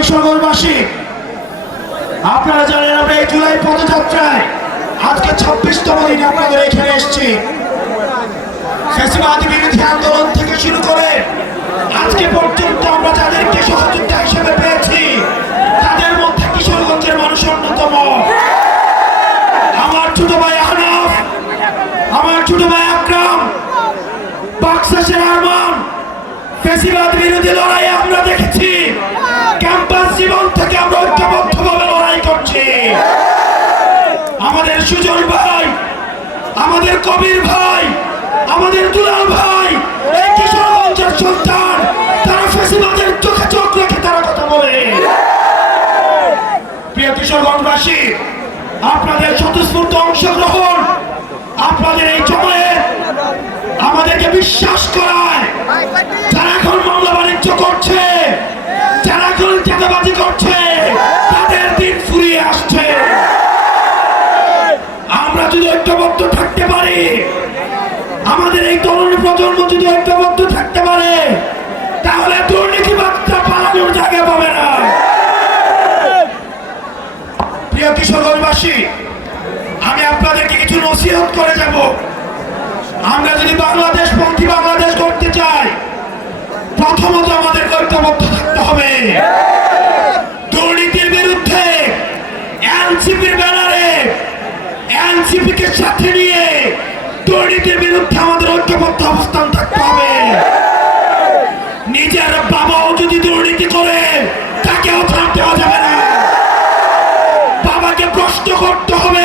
কিশোরগঞ্জবাসী আপনারা জানেন আমরা এই জুলাই পদযাত্রায় আজকে ছাব্বিশতম দিন আপনাদের এখানে এসেছি। ফেসিবাদী বিরোধী আন্দোলন থেকে শুরু করে আজকে পর্যন্ত আমরা যাদেরকে সহযোগিতা হিসেবে পেয়েছি, তাদের মধ্যে কিশোরগঞ্জের মানুষ অন্যতম। আমার ছোট ভাই আহনাফ, আমার ছোট ভাই আকরাম, বাক্সাসের আরমান, ফেসিবাদ বিরোধী লড়াই আমরা দেখেছি। ক্যাম্পাস জীবন থেকে আমরা ঐক্যবদ্ধভাবে লড়াই করছি। আমাদের সুজন ভাই, আমাদের কবির ভাই, আমাদের দুলাল ভাই, এই কিশোরগঞ্জের সন্তান তারা ফেসিবাদের চোখে চোখ রেখে তারা কথা বলে। প্রিয় কিশোরগঞ্জবাসী, আপনাদের স্বতঃস্ফূর্ত অংশগ্রহণ আপনাদের এই সময়ে আমাদেরকে বিশ্বাস করায়। তারা এখন মামলা বাণিজ্য করছে যারা এখন চাঁদাবাজি করছে। তাদের দিন ফুরিয়ে আসছে। আমরা যদি ঐক্যবদ্ধ থাকতে পারি, আমাদের এই তরুণ প্রজন্ম যদি ঐক্যবদ্ধ থাকতে পারে, তাহলে দুর্নীতিবাদটা পালানোর জায়গা পাবে না। প্রিয় কিশোরগঞ্জবাসী আমি আপনাদেরকে কিছু নসিহত করে যাব। আমরা যদি বাংলাদেশ পন্থী বাংলাদেশ করতে চাই, প্রথমত আমাদের ঐক্যবদ্ধ থাকতে হবে। দুর্নীতির বিরুদ্ধে এনসিপির ব্যানারে এনসিপি কে সাথে নিয়ে দুর্নীতির বিরুদ্ধে আমাদের ঐক্যবদ্ধ অবস্থান থাকতে হবে। নিজের বাবাও যদি দুর্নীতি করে, তাকেও ছাড় দেওয়া যাবে না। বাবাকে প্রশ্ন করতে হবে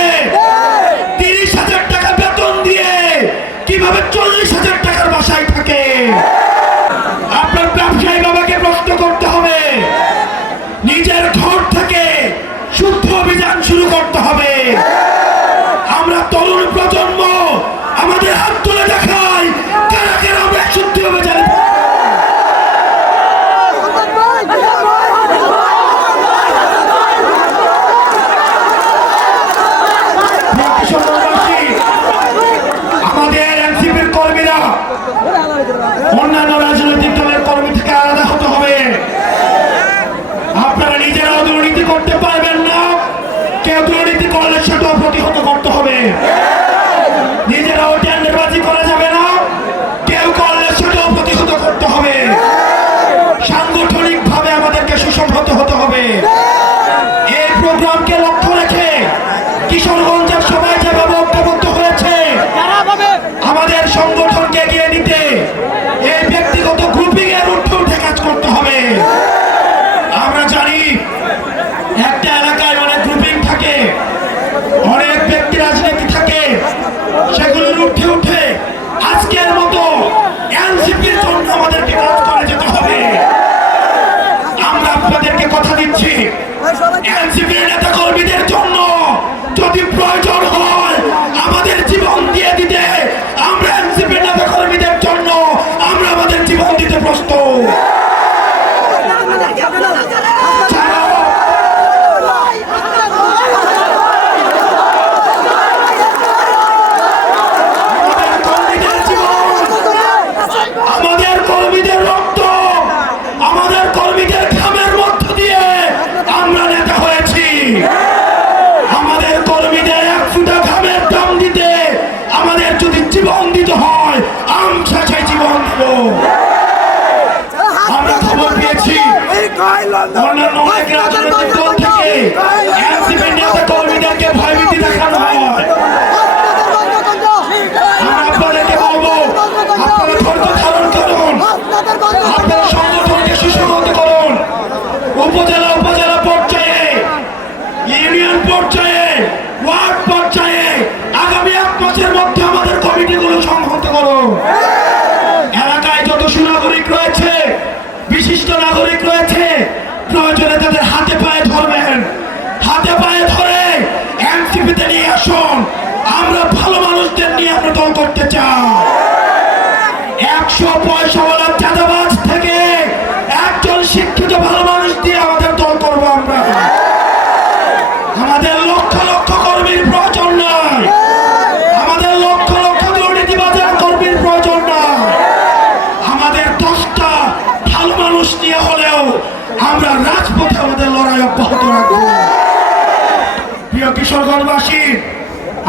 কিশোরগঞ্জবাসী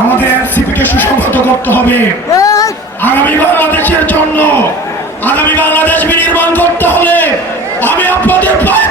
আমাদের এনসিপিকে সুসংহত করতে হবে। আগামী বাংলাদেশের জন্য আগামী বাংলাদেশ বিনির্মাণ করতে হলে আমি আপনাদের পায়ে